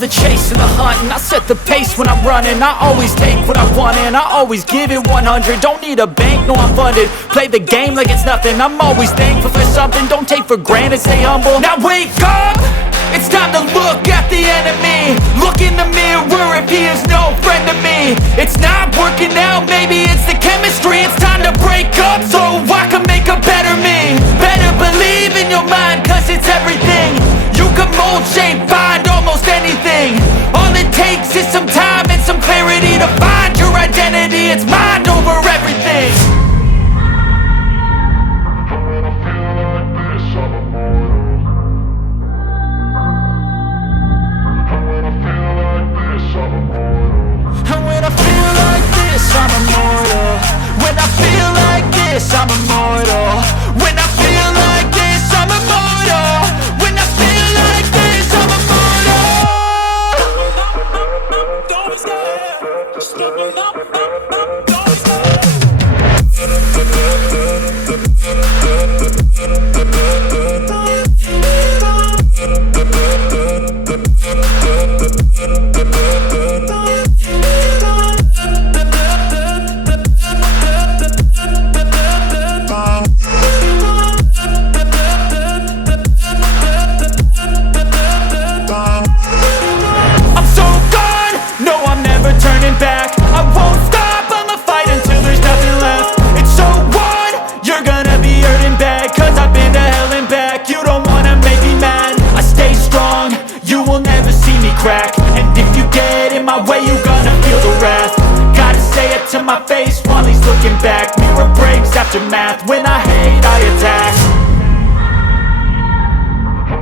love the chase and the hunt, and I set the pace when I'm running. I always take what I want and I always give it 100. Don't need a bank, no I'm funded. Play the game like it's nothing. I'm always thankful for something. Don't take for granted, stay humble. Now wake up! It's time to look at the enemy. Look in the mirror if he is no friend to me. It's not working out, maybe it's the chemistry. It's time to break up so I can make a better me. Better believe in your mind, cause it's everything. You can mold, shape, find almost anything. All it takes is some time and some clarity to find your identity. It's mind over everything. I'm immortal. When I feel like this, I'm immortal. When I feel like this, I'm immortal. When I feel like this, I'm immortal. Don't be scared. Just level up. Don't be scared. Crack. And if you get in my way, you gonna feel the wrath. Gotta say it to my face while he's looking back. Mirror breaks after math. When I hate, I attack.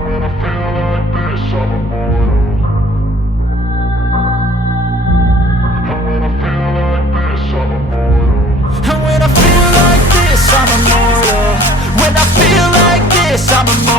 When I feel like this, I'm immortal. When I feel like this, I'm immortal. When I feel like this, I'm immortal. When I feel like this, I'm immortal.